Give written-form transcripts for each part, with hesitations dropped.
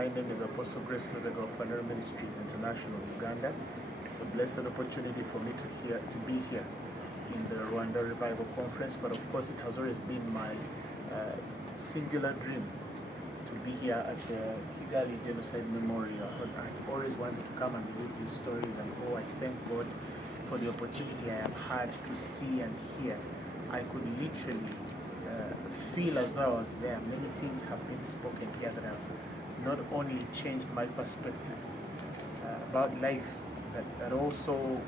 my name is Apostle Grace Lubega of Fanero Ministries International, Uganda. It's a blessed opportunity for me to be here in the Rwanda Revival Conference, but of course it has always been my singular dream to be here at the Kigali Genoside Memorial. I've always wanted to come and read these stories, and I thank God for the opportunity I have had to see and hear. I could literally feel as though I was there. Many things have been spoken here that have not only changed my perspective about life, that also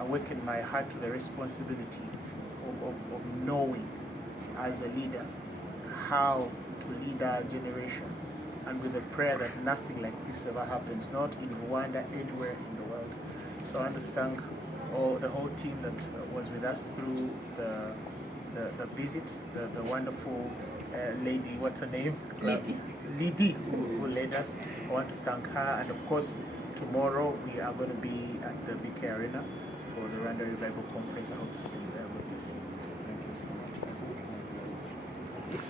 awakened my heart to the responsibility of knowing as a leader how to lead our generation, and with a prayer that nothing like this ever happens, not in Rwanda, anywhere in the world. So I want to thank the whole team that was with us through the visit, the wonderful lady, what's her name? Lidi, who led us. I want to thank her, and of course tomorrow we are going to be at the BK Arena for the Rwanda Revival Conference. I hope to see you there. God bless you. Thank you so much.